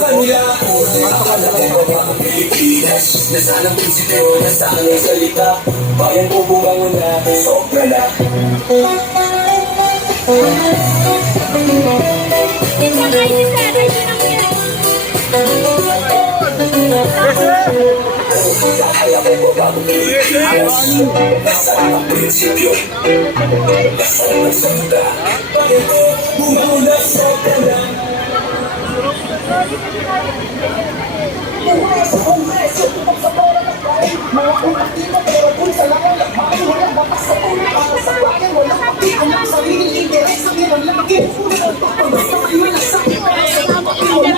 kanila. Akala ko ba ang Pilipinas? Nasaan ang prinsipe o nasaan ang salita? Bayan ko bumangon na, sobra na. Akala ko ba ang Pilipinas? Nasaan ang prinsipyo? Nasaan ang salita? Bayan ko bumangon na, sobra na. Sa Kongreso, tupag sa bola ng bayan. Mga unang tito, pero kung sa langang lakbayan, walang batas sa tunay. Para sa bayan, walang pakian ng sariling interes. Ang ilang laki, unang pagpagod na may malasakit. Para sa dapat iwan.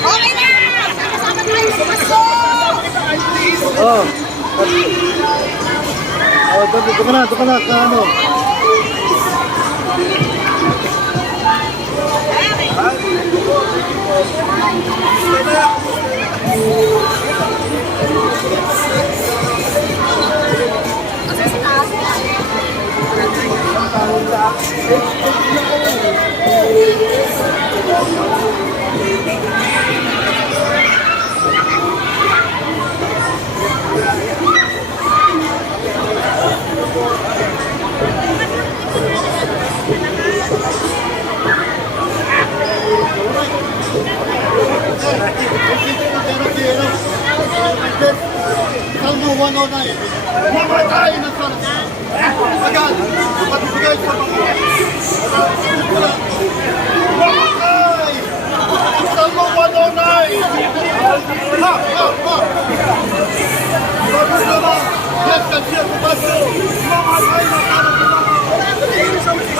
Okay na! Sama-sama tayo pumasok! Oh. Oh, doon ka na, sa ano. Salmo 109. Mamatay na sa agad. Pagbigay sa mga. Mamatay! Salmo 109. Ha! Bagus naman. Yes, kasi ako baso. Mamatay na sa mga.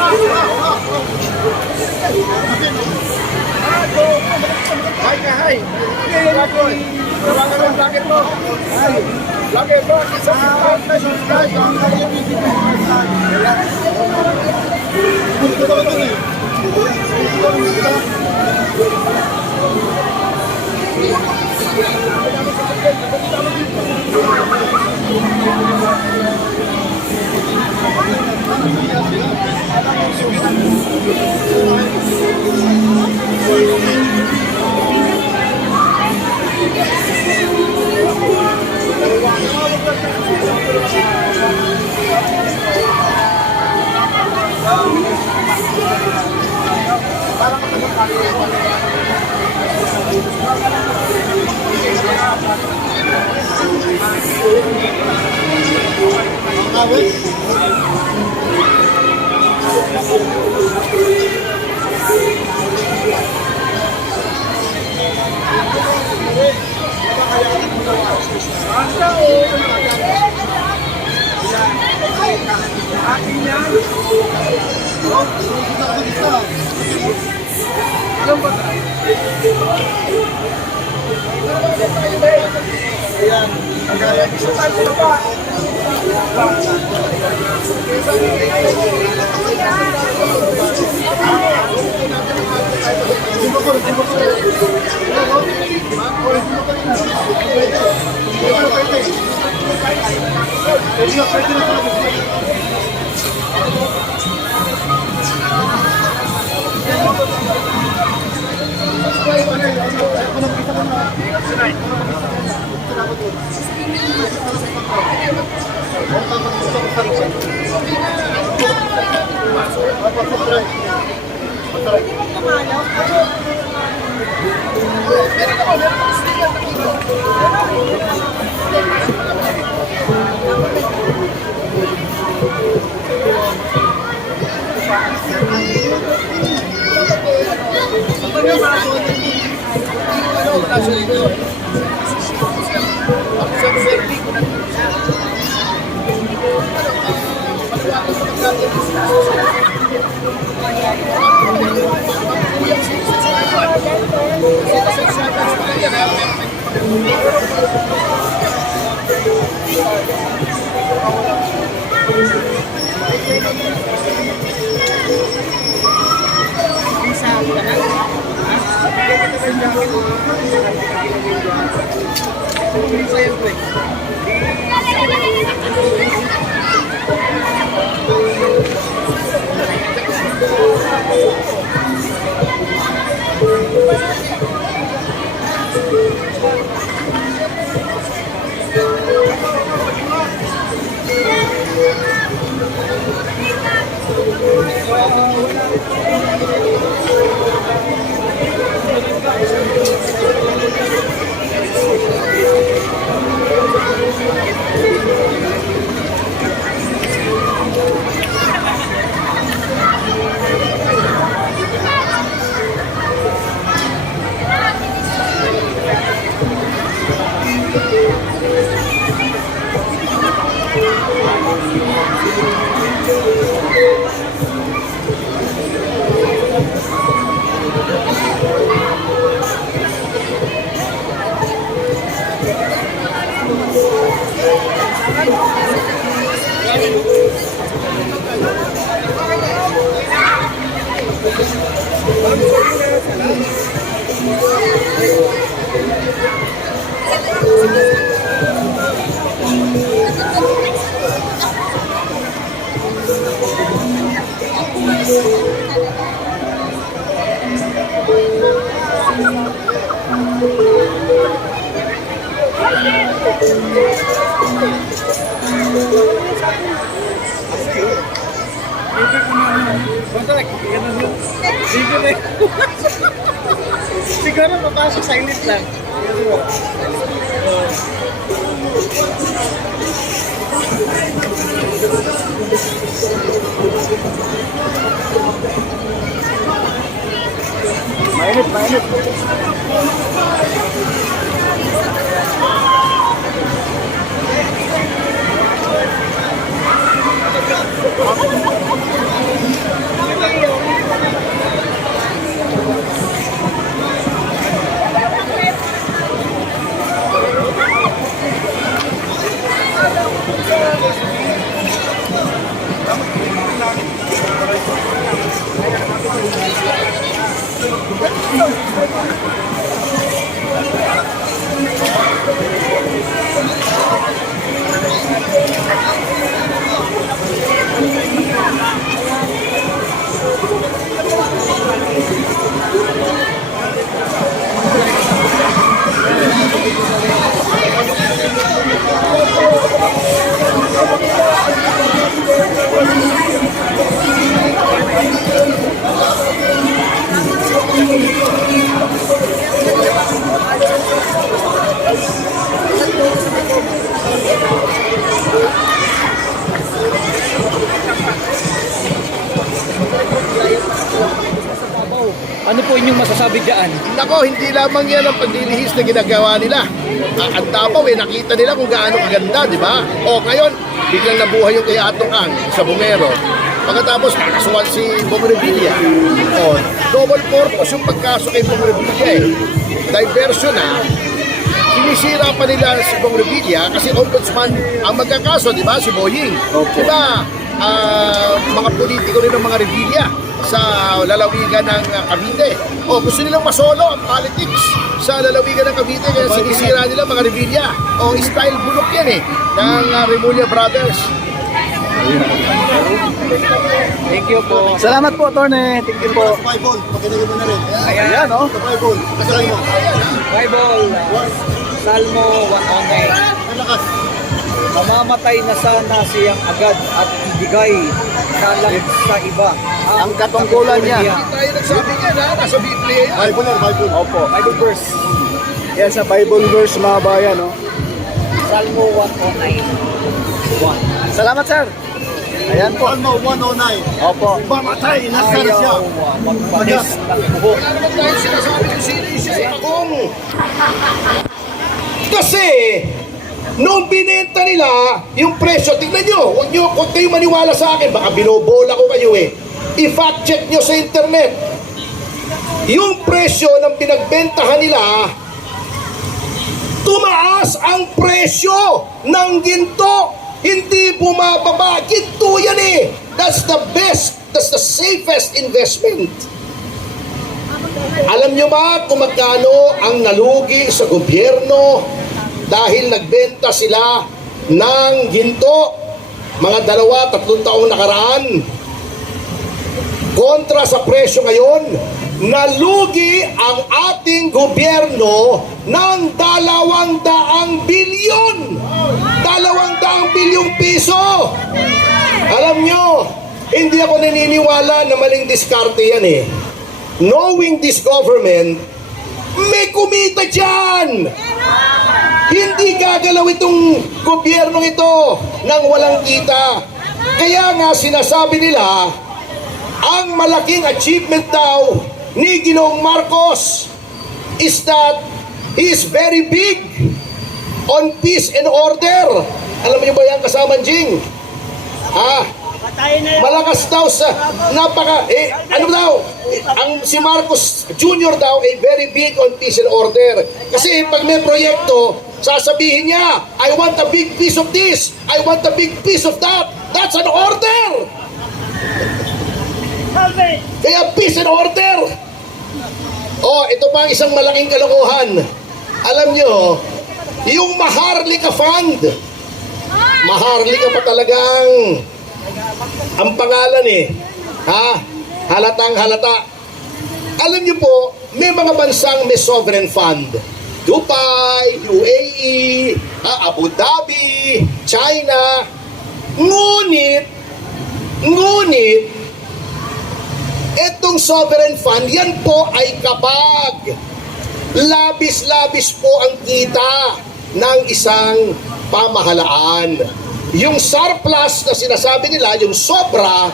Hai ka, hai. Kailangan ng jacket mo. Lagi mo, isang pesos guys. Ang kaya Patry. Patry. Meron ako, meron ako sticker na dito. Ano, wala siya dito. Ang serving ko na dito siya. Ano, maluwag ko magkakit. Siguro mapasok silent lang. Mainit, mainit. Ano po inyong masasabi dyan? Nako, hindi lamang yan ang paglilihis na ginagawa nila. Ang Davao, nakita nila kung gaano kaganda, di ba? O ngayon, biglang nabuhay yung kay Atong Ang sa Bumero. Pagkatapos, nakasuhan si Bong Revilla. O, double purpose yung pagkaso kay Bong Revilla eh. Diversion na. Sinisira pa nila si Bong Revilla kasi ombudsman ang magkakaso, di ba? Si Boying. Di ba? Mga politiko rin ng mga Revilla sa lalawigan ng Cavite. O gusto nilang masolo ang politics sa lalawigan ng Cavite kaya sinisira nila mga Revilla. O style bulok yan eh ng Remulla Brothers. Thank you po. Salamat po, Atty. Thank you po. Bible, pakilagay mo na rin. Ayan, no? Sa Bible, kasalain mo. Bible, Salmo 109. Malakas. Mamamatay na sana siyang agad at ibigay na lang sa iba Ang katungkulan niya. Hindi tayo nagsabi niya na, nasa Biblia yan. Bible. Opo. Bible verse, Yan sa Bible verse mga bayan, no? Salmo 109. Salamat, sir. Ayan po. Salmo 109. Opo. Mamatay na sana siya. Ayaw magpanis ng buhok. Wala naman tayo sinasabi kung sino siya. Akong. Kasi, nung binenta nila yung presyo, tingnan nyo, huwag kayo maniwala sa akin, baka binobola ko kayo eh. I-fact check nyo sa internet. Yung presyo ng pinagbentahan nila, tumaas ang presyo ng ginto. Hindi bumababa. Ginto yan eh. That's the best, that's the safest investment. Alam nyo ba kung magkano ang nalugi sa gobyerno dahil nagbenta sila ng ginto? Mga 2-3 taong nakaraan. Kontra sa presyo ngayon, nalugi ang ating gobyerno ng 200 bilyon. 200 bilyong piso. Alam nyo, hindi ako naniniwala na maling diskarte yan eh. Knowing this government, may kumita dyan. Hindi gagalaw itong gobyernong ito nang walang kita. Kaya nga sinasabi nila, ang malaking achievement daw ni Ginoong Marcos is that he is very big on peace and order. Alam niyo ba yan, kasama Jing? Malakas daw sa ano daw, ang si Marcos Jr. daw ay very big on peace and order. Kasi pag may proyekto, sasabihin niya, I want a big piece of this, I want a big piece of that. That's an order. Kaya peace and order. Oh, ito pa ang isang malaking kalokohan. Alam nyo, yung Maharlika Fund, Maharlika pa talagang ang pangalan eh. Halatang halata. Alam nyo po, may mga bansang may sovereign fund. Dubai, UAE, Abu Dhabi, China. Ngunit, etong sovereign fund, yan po ay kapag labis-labis po ang kita ng isang pamahalaan. Yung surplus na sinasabi nila, yung sobra,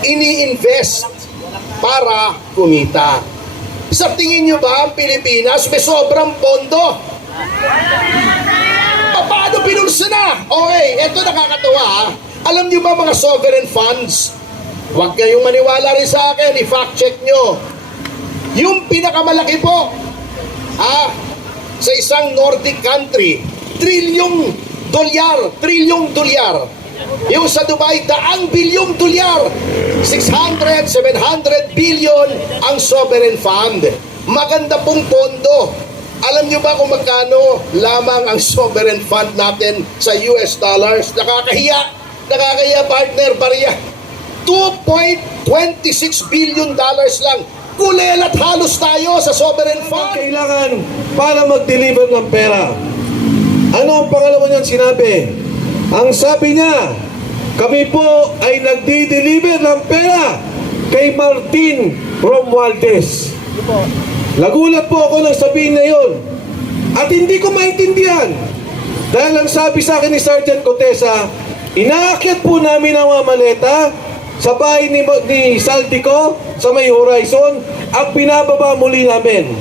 ini-invest para kumita. Sa tingin nyo ba ang Pilipinas may sobrang pondo? Paano pinulsa na? Okay, eto nakakatawa ha. Alam nyo ba mga sovereign funds? Huwag kayong maniwala rin sa akin, i-fact check nyo. Yung pinakamalaki po, sa isang Nordic country, trilyong dolyar. Yung sa Dubai, $1 billion. 600, 700 billion ang sovereign fund. Maganda pong pondo. Alam nyo ba kung magkano lamang ang sovereign fund natin sa US dollars? Nakakahiya partner, bariya. $2.26 billion lang. Kulelat halos tayo sa sovereign fund. Kailangan para mag-deliver ng pera. Ano ang pangalawa niyang sinabi? Ang sabi niya, kami po ay nagdi-deliver ng pera kay Martin Romualdez. Nagulat po ako nang sabihin na yun. At hindi ko maintindihan. Dahil ang sabi sa akin ni Sergeant Contesa, inaakyat po namin ang mga maleta sa bahay ni Saldico sa may Horizon at pinababa muli namin.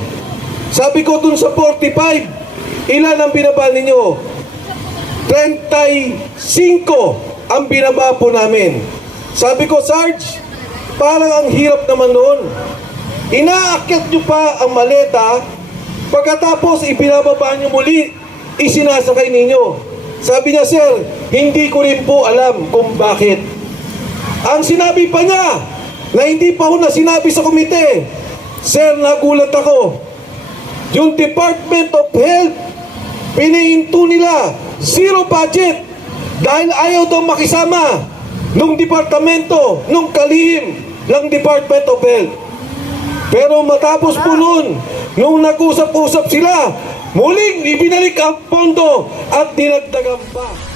Sabi ko dun sa 45, ilan ang binaba ninyo? 35 ang binaba po namin. Sabi ko, Sarge, parang ang hirap naman noon. Inaakyat nyo pa ang maleta, pagkatapos ipinababa nyo muli, isinasakay ninyo. Sabi niya, sir, hindi ko rin po alam kung bakit. Ang sinabi pa niya, na hindi pa ho na sinabi sa komite, sir, nagulat ako. Yung Department of Health, pinihinto nila, zero budget, dahil ayaw daw makisama nung departamento, nung kalihim ng Department of Health. Pero matapos po nun, nung nag-usap-usap sila, Muling ibinalik ang pondo at dinagdagan pa